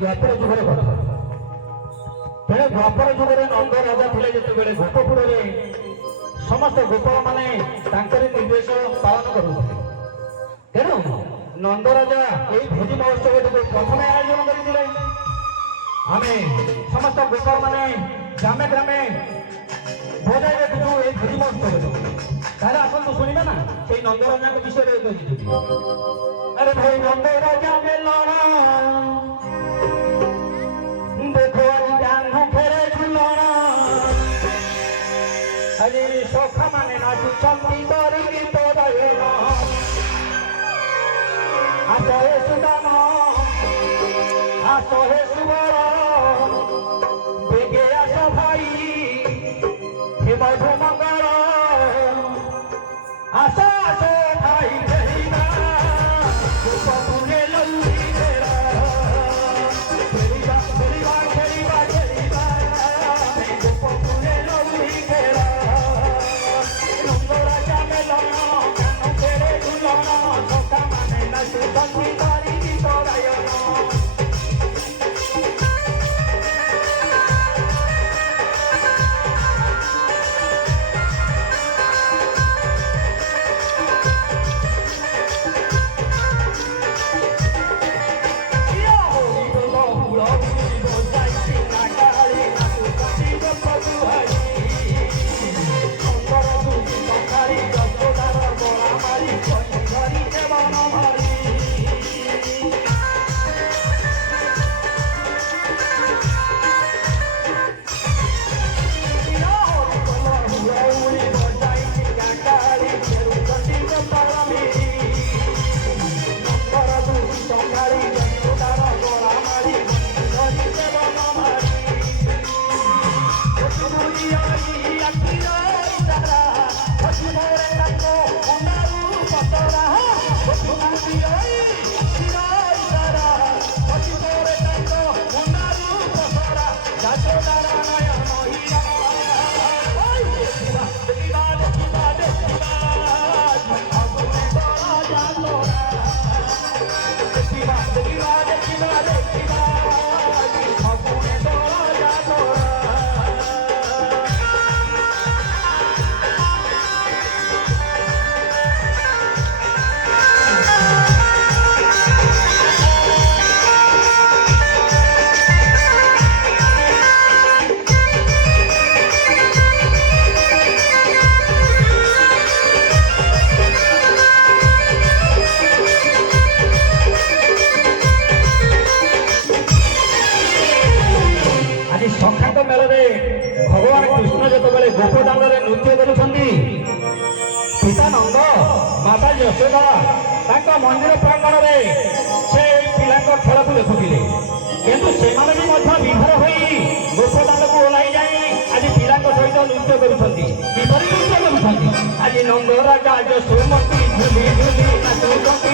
ଦ୍ୱାପର ଯୁଗର କଥା। ତେଣୁ ଦ୍ୱାପର ଯୁଗରେ ନନ୍ଦ ରାଜା ଥିଲେ ଯେତେବେଳେ ଗୋପପୁରରେ ସମସ୍ତ ଗୋପାଳମାନେ ତାଙ୍କରି ନିର୍ଦ୍ଦେଶ ପାଳନ କରୁଥିଲେ। ତେଣୁ ନନ୍ଦ ରାଜା ଏହି ଭୋଜି ମହୋତ୍ସବଟିକୁ ପ୍ରଥମେ ଆୟୋଜନ କରିଥିଲେ। ଆମେ ସମସ୍ତ ଗୋପାଳମାନେ ଗ୍ରାମେ ଗ୍ରାମେ ବଜାଇ ରଖିଛୁ ଏହି ଭୋଜି ମହୋତ୍ସବକୁ। ତାହେଲେ ଆସନ୍ତୁ ଶୁଣିବା ନା ସେଇ ନନ୍ଦ ରାଜାଙ୍କ ବିଷୟରେ କହିଛି। अरे भाई नंदे राजा मिलना देखो जान फेरे झुलना अरे सोखा माने नाचु चंदी करी गीत गायना आसो हे सुदामा आसो हे सुवर बेगे आसो भाई हे मधु मंगल आसो आसो भाई ଗୋପଦାଣ୍ଡରେ ନୃତ୍ୟ କରୁଛନ୍ତି। ପିତା ନନ୍ଦ ମାତା ଯଶୋଦା ତାଙ୍କ ମନ୍ଦିର ପ୍ରାଙ୍ଗଣରେ ସେ ପିଲାଙ୍କ ଖେଳକୁ ଦେଖୁଥିଲେ, କିନ୍ତୁ ସେମାନେ ବି ମଧ୍ୟ ବିଭୋର ହୋଇ ଗୋପଦାଣ୍ଡକୁ ଓହ୍ଲାଇ ଯାଇ ଆଜି ପିଲାଙ୍କ ସହିତ ନୃତ୍ୟ କରୁଛନ୍ତି। କିପରି ନୃତ୍ୟ କରୁଛନ୍ତି? ଆଜି ନନ୍ଦ ରାଜା ଯଶୋମତୀ ଝୁଲି ଝୁଲି ନାଚୁଛନ୍ତି,